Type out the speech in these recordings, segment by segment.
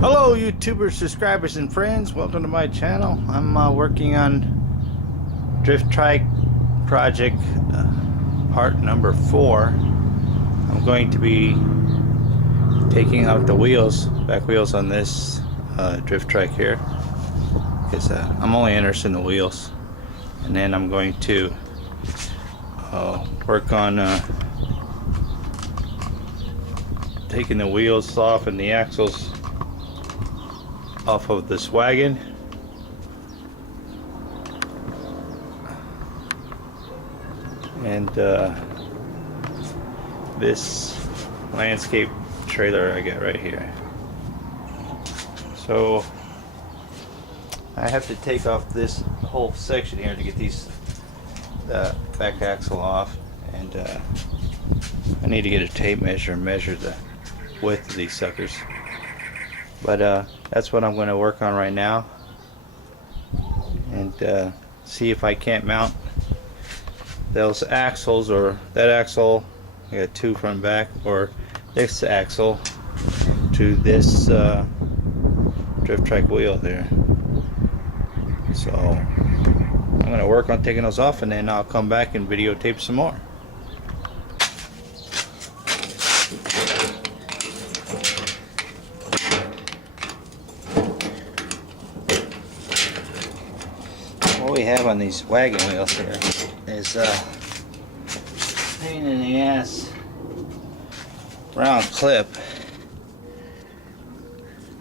Hello YouTubers, subscribers and friends, welcome to my channel. I'm working on Drift Trike project part number 4. I'm going to be taking out the wheels, back wheels on this Drift Trike here, because I'm only interested in the wheels, and then I'm going to work on taking the wheels off and the axles off of this wagon, and this landscape trailer I got right here. So I have to take off this whole section here to get these back axle off, and I need to get a tape measure and measure the width of these suckers. But that's what I'm going to work on right now, and see if I can't mount those axles, or that axle, I got 2 front and back, or this axle to this Drift Trike wheel here. So I'm going to work on taking those off, and then I'll come back and videotape some more. What we have on these wagon wheels here is pain in the ass round clip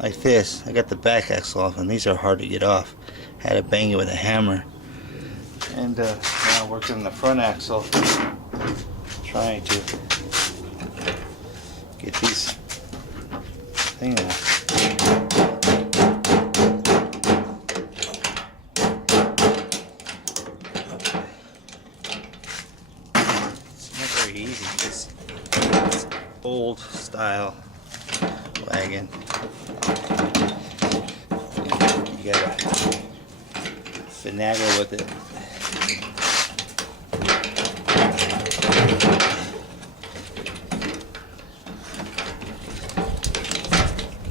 like this. I got the back axle off, and these are hard to get off. Had to bang it with a hammer, and now I'm working on the front axle, trying to get these things off. Easy, it's old style wagon. You gotta finagle with it.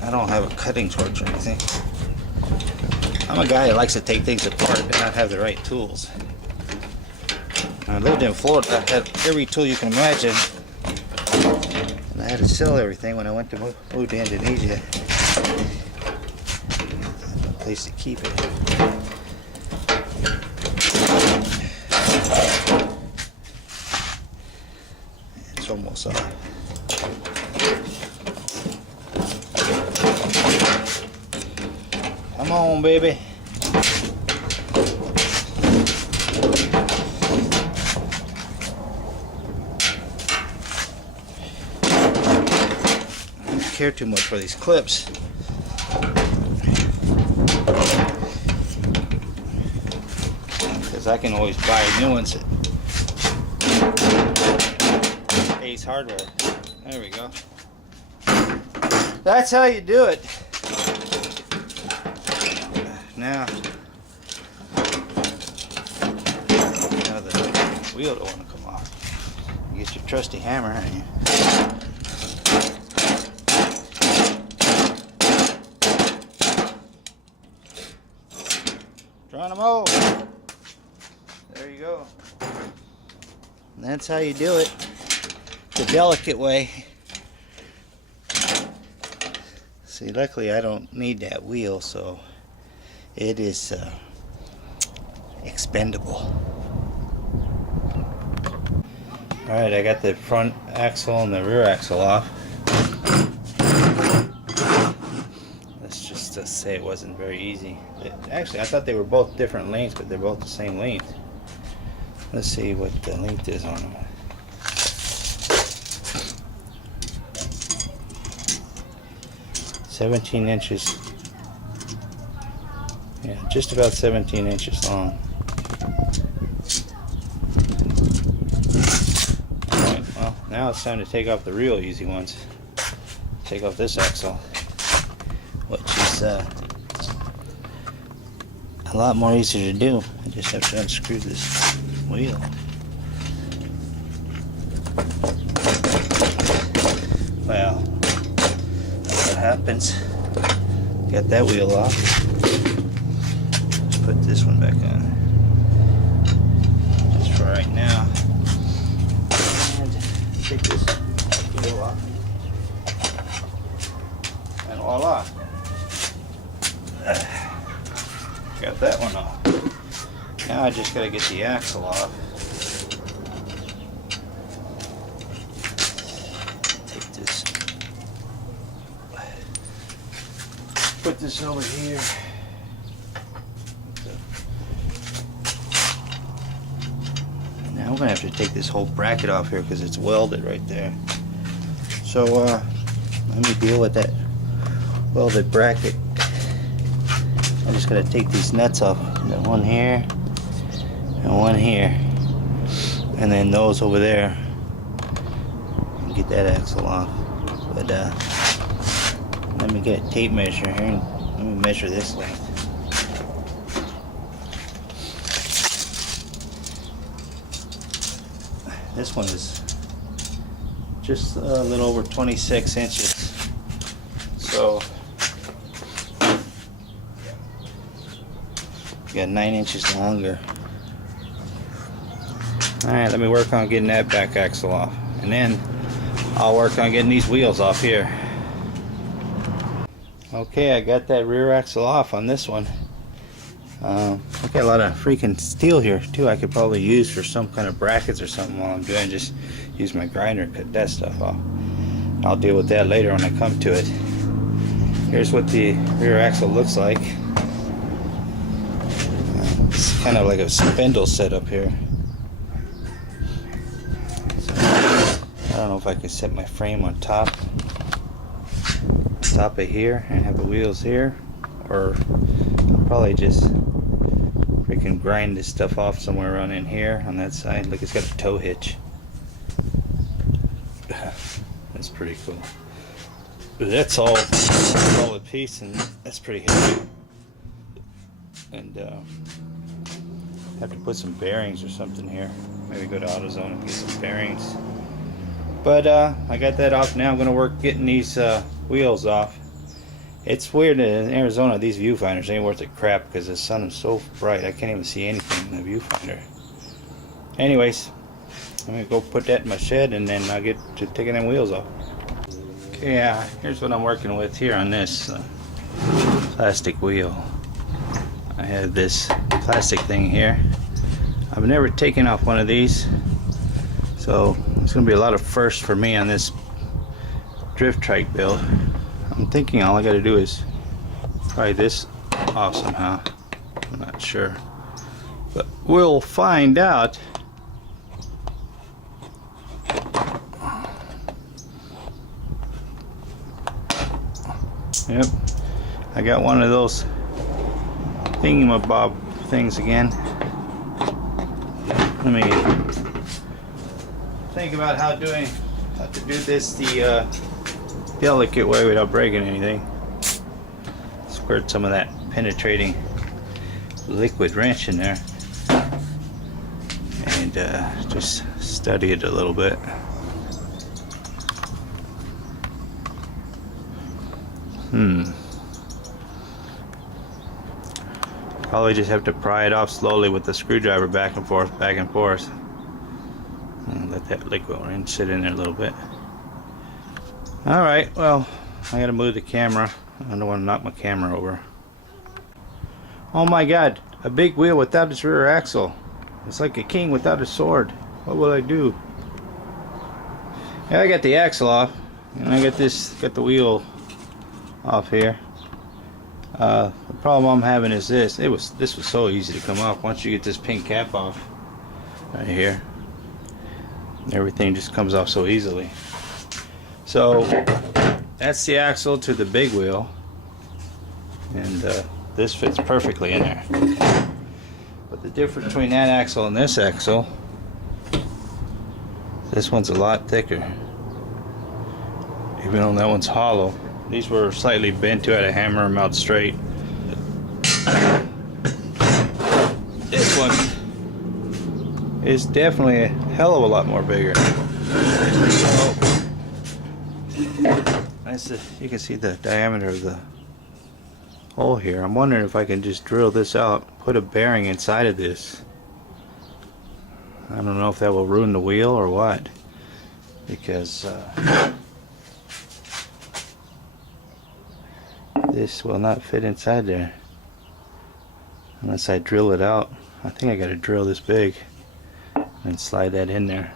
I don't have a cutting torch or anything. I'm a guy that likes to take things apart but not have the right tools. I lived in Florida. I had every tool you can imagine, and I had to sell everything when I went to move to Indonesia. No place to keep it. It's almost off. Come on, baby. Care too much for these clips, because I can always buy new ones at Ace Hardware. There we go. That's how you do it. Now the wheel don't want to come off. You get your trusty hammer, and you Geronimo. There you go. And that's how you do it, the delicate way. See, luckily I don't need that wheel, so it is expendable. Alright, I got the front axle and the rear axle off. Let's just say it wasn't very easy. Actually, I thought they were both different lengths, but they're both the same length. Let's see what the length is on them. "17 inches. Yeah, just about 17 inches long. Alright, well, now it's time to take off the real easy ones. Take off this axle, which is a lot more easier to do. I just have to unscrew this wheel. Well, that's what happens got that wheel off. Let's put this one back on. Just for right now. And take this wheel off. And voila. Got that one off. Now I just gotta get the axle off. Take this. Put this over here. Now I'm gonna have to take this whole bracket off here because it's welded right there. So let me deal with that welded bracket. I'm just gonna take these nuts off. Got one here and one here, and then those over there, and get that axle off. But let me get a tape measure here and let me measure this length. This one is just a little over 26 inches. So got 9 inches longer. Alright, let me work on getting that back axle off. And then I'll work on getting these wheels off here. Okay, I got that rear axle off on this one. I got a lot of freaking steel here too. I could probably use for some kind of brackets or something while I'm doing. Just use my grinder, cut that stuff off. I'll deal with that later when I come to it. Here's what the rear axle looks like. It's kind of like a spindle setup here. So, I don't know if I can set my frame on top of here and have the wheels here, or I'll probably just freaking grind this stuff off somewhere around in here on that side. Look, it's got a tow hitch. That's pretty cool. But that's all solid piece, and that's pretty heavy. And have to put some bearings or something here. Maybe go to AutoZone and get some bearings. But I got that off now. I'm going to work getting these wheels off. It's weird that in Arizona these viewfinders ain't worth a crap because the sun is so bright I can't even see anything in the viewfinder. Anyways, I'm going to go put that in my shed and then I'll get to taking them wheels off. Okay, here's what I'm working with here on this plastic wheel. I have this plastic thing here. I've never taken off one of these, so it's going to be a lot of firsts for me on this drift trike build. I'm thinking all I got to do is pry this off somehow. I'm not sure, but we'll find out. Yep, I got one of those thingamabob things again. Let me think about how to do this the delicate way without breaking anything. Squirt some of that penetrating liquid wrench in there and just study it a little bit. Probably just have to pry it off slowly with the screwdriver back and forth, and let that liquid wrench sit in there a little bit. Alright, well, I gotta move the camera. I don't want to knock my camera over. Oh my god, a big wheel without its rear axle. It's like a king without a sword. What will I do? Yeah, I got the axle off, and I got the wheel off here. The problem I'm having is this. This was so easy to come off. Once you get this pink cap off right here, everything just comes off so easily. So that's the axle to the big wheel, and this fits perfectly in there. But the difference between that axle and this axle, this one's a lot thicker, even though that one's hollow. These were slightly bent to how to hammer them out straight. This one is definitely a hell of a lot more bigger. So, you can see the diameter of the hole here. I'm wondering if I can just drill this out, put a bearing inside of this. I don't know if that will ruin the wheel or what, because this will not fit inside there unless I drill it out. I think I got to drill this big and slide that in there,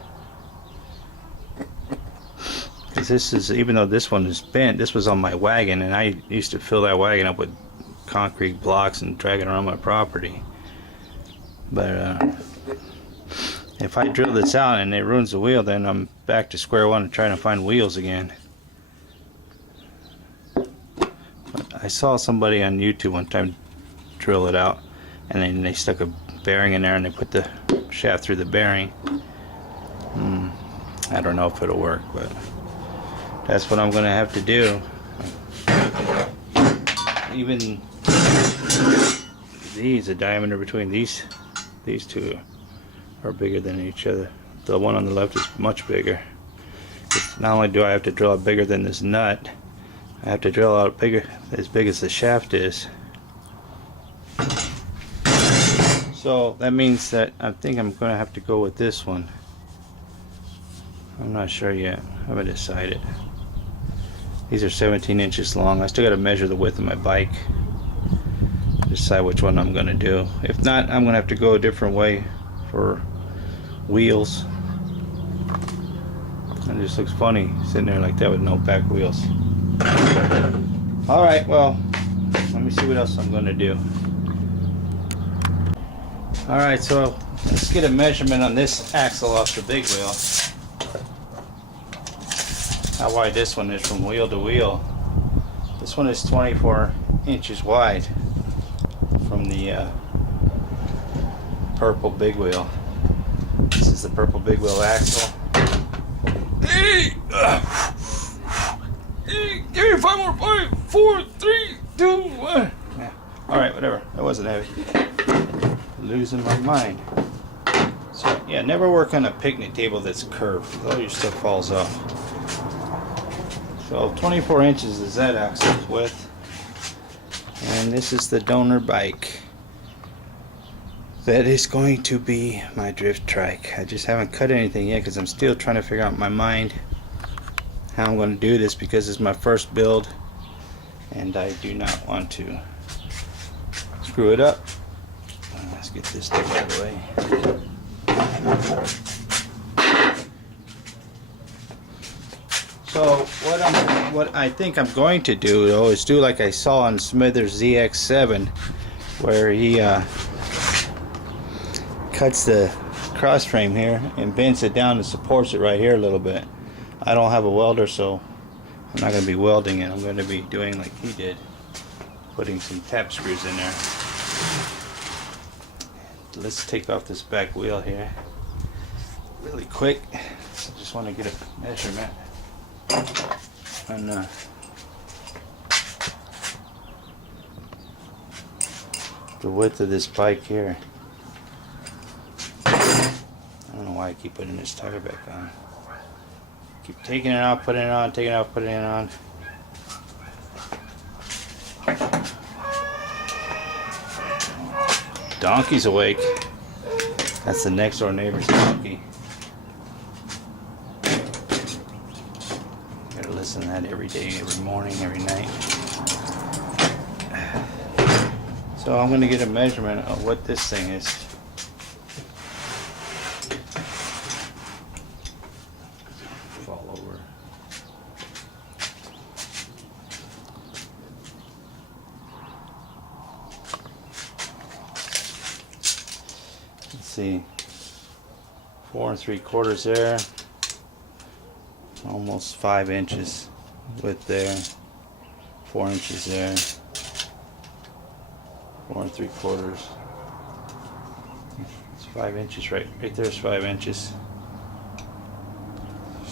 because this is, even though this one is bent, this was on my wagon, and I used to fill that wagon up with concrete blocks and drag it around my property. But if I drill this out and it ruins the wheel, then I'm back to square one and trying to find wheels again. But I saw somebody on YouTube one time drill it out, and then they stuck a bearing in there and they put the shaft through the bearing. I don't know if it'll work, but that's what I'm gonna have to do. Even these, the diameter between these two are bigger than each other. The one on the left is much bigger. Not only do I have to drill out bigger than this nut, I have to drill out bigger, as big as the shaft is. So that means that I think I'm going to have to go with this one. I'm not sure yet. I haven't decided. These are 17 inches long. I still got to measure the width of my bike, decide which one I'm going to do. If not, I'm going to have to go a different way for wheels. It just looks funny sitting there like that with no back wheels. Alright, well, let me see what else I'm going to do. Alright, so let's get a measurement on this axle off the big wheel. How wide this one is from wheel to wheel. This one is 24 inches wide from the purple big wheel. This is the purple big wheel axle. Give me 5 more, 5, 4, 3, 2, 1. Yeah. Alright, whatever. That wasn't heavy. Losing my mind. So, yeah, never work on a picnic table that's curved. All your stuff falls off. So, 24 inches is that axle's width. And this is the donor bike. That is going to be my drift trike. I just haven't cut anything yet because I'm still trying to figure out in my mind how I'm going to do this, because it's my first build and I do not want to screw it up. Let's get this stuff out of the way. So what I think I'm going to do though is do like I saw on Smithers ZX7, where he cuts the cross frame here and bends it down and supports it right here a little bit. I don't have a welder, so I'm not going to be welding it. I'm going to be doing like he did, putting some tap screws in there. Let's take off this back wheel here really quick. So I just want to get a measurement on the width of this bike here. I don't know why I keep putting this tire back on. Keep taking it off, putting it on, taking it off, putting it on. Donkey's awake. That's the next door neighbor's donkey. Gotta listen to that every day, every morning, every night. So I'm gonna get a measurement of what this thing is. Fall over. Let's see, 4 3/4 there, almost 5 inches width there, 4 inches there, 4 3/4. It's 5 inches right there's 5 inches.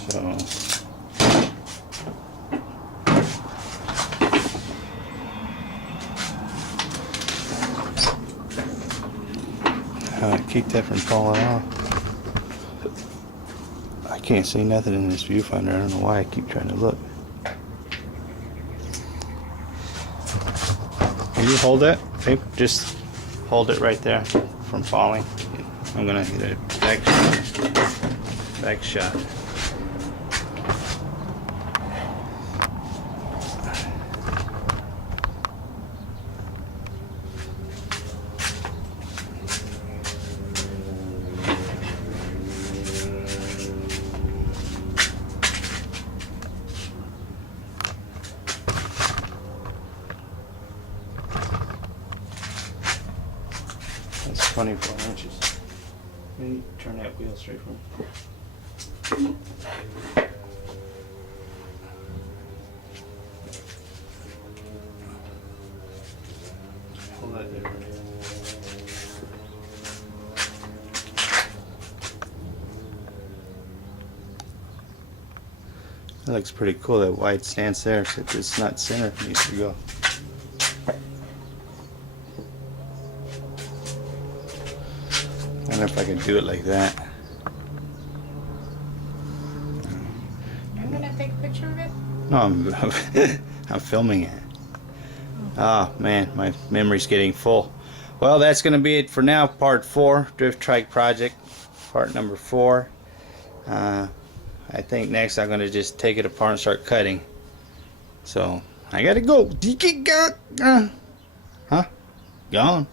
So keep that from falling off. I can't see nothing in this viewfinder. I don't know why I keep trying to look. Can you hold it? Hey, just hold it right there from falling. I'm gonna get a back shot. That's 24 inches. Maybe turn that wheel straight for me. Hold that there. That looks pretty cool, that white stance there, so it's not center, it needs to go. I don't know if I can do it like that. I'm gonna take a picture of it. No, I'm filming it. Oh man, my memory's getting full. Well, that's going to be it for now. Part 4, Drift Trike Project, part number 4. I think next I'm going to just take it apart and start cutting. So, I got to go. Huh? Gone.